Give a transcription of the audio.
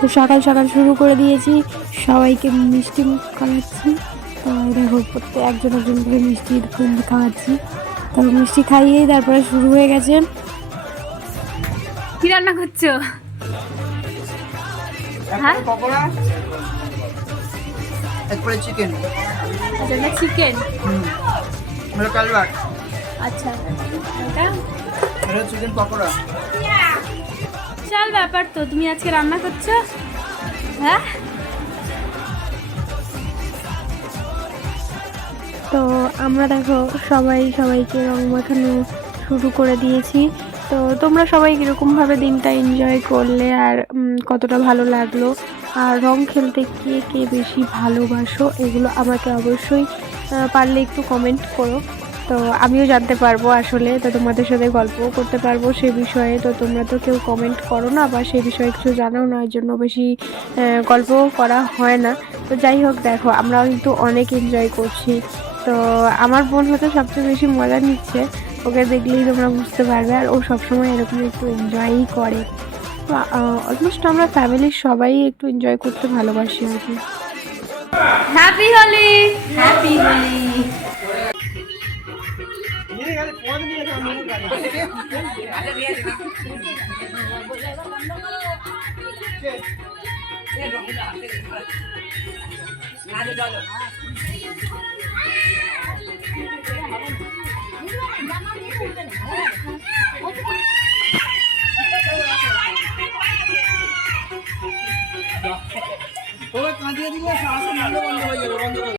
তো সকাল সকাল শুরু করে দিয়েছি, সবাইকে মিষ্টি মুখ খাওয়াচ্ছি। তো দেখো প্রত্যেক একজন একজন করে মিষ্টি খাওয়াচ্ছি। তো মিষ্টি খাইয়েই তারপরে শুরু হয়ে গেছে। কি রান্না করছো? হ্যাঁ পকোড়া, এরপরে চিকেন। চিকেন। এটা কালবাট। আচ্ছা এটা এটা চিকেন পকোড়া। চল ব্যাপার তো, তুমি আজকে রান্না করছো? হ্যাঁ। তো আমরা দেখো সবাই সবাইকে রং মাখানো শুরু করে দিয়েছি। তো তোমরা সবাই কীরকমভাবে দিনটা এনজয় করলে আর কতটা ভালো লাগলো, আর রং খেলতে কে কে বেশি ভালোবাসো এগুলো আমাকে অবশ্যই পারলে একটু কমেন্ট করো। তো আমিও জানতে পারবো আসলে, তো তোমাদের সাথে গল্পও করতে পারবো সে বিষয়ে। তো তোমরা তো কেউ কমেন্ট করো না বা সে বিষয়ে কিছু জানাও না, ওই জন্য বেশি গল্পও করা হয় না। তো যাই হোক, দেখো আমরাও কিন্তু অনেক এনজয় করছি। তো আমার বোন হয়তো সবচেয়ে বেশি মজা নিচ্ছে, ওকে দেখলেই তোমরা বুঝতে পারবে। আর ও সবসময় এরকম একটু এনজয়ই করে। তো অলমোস্ট আমরা ফ্যামিলির সবাই একটু এনজয় করতে ভালোবাসি আর কি। হ্যাপি হোলি। হ্যাপি হোলি।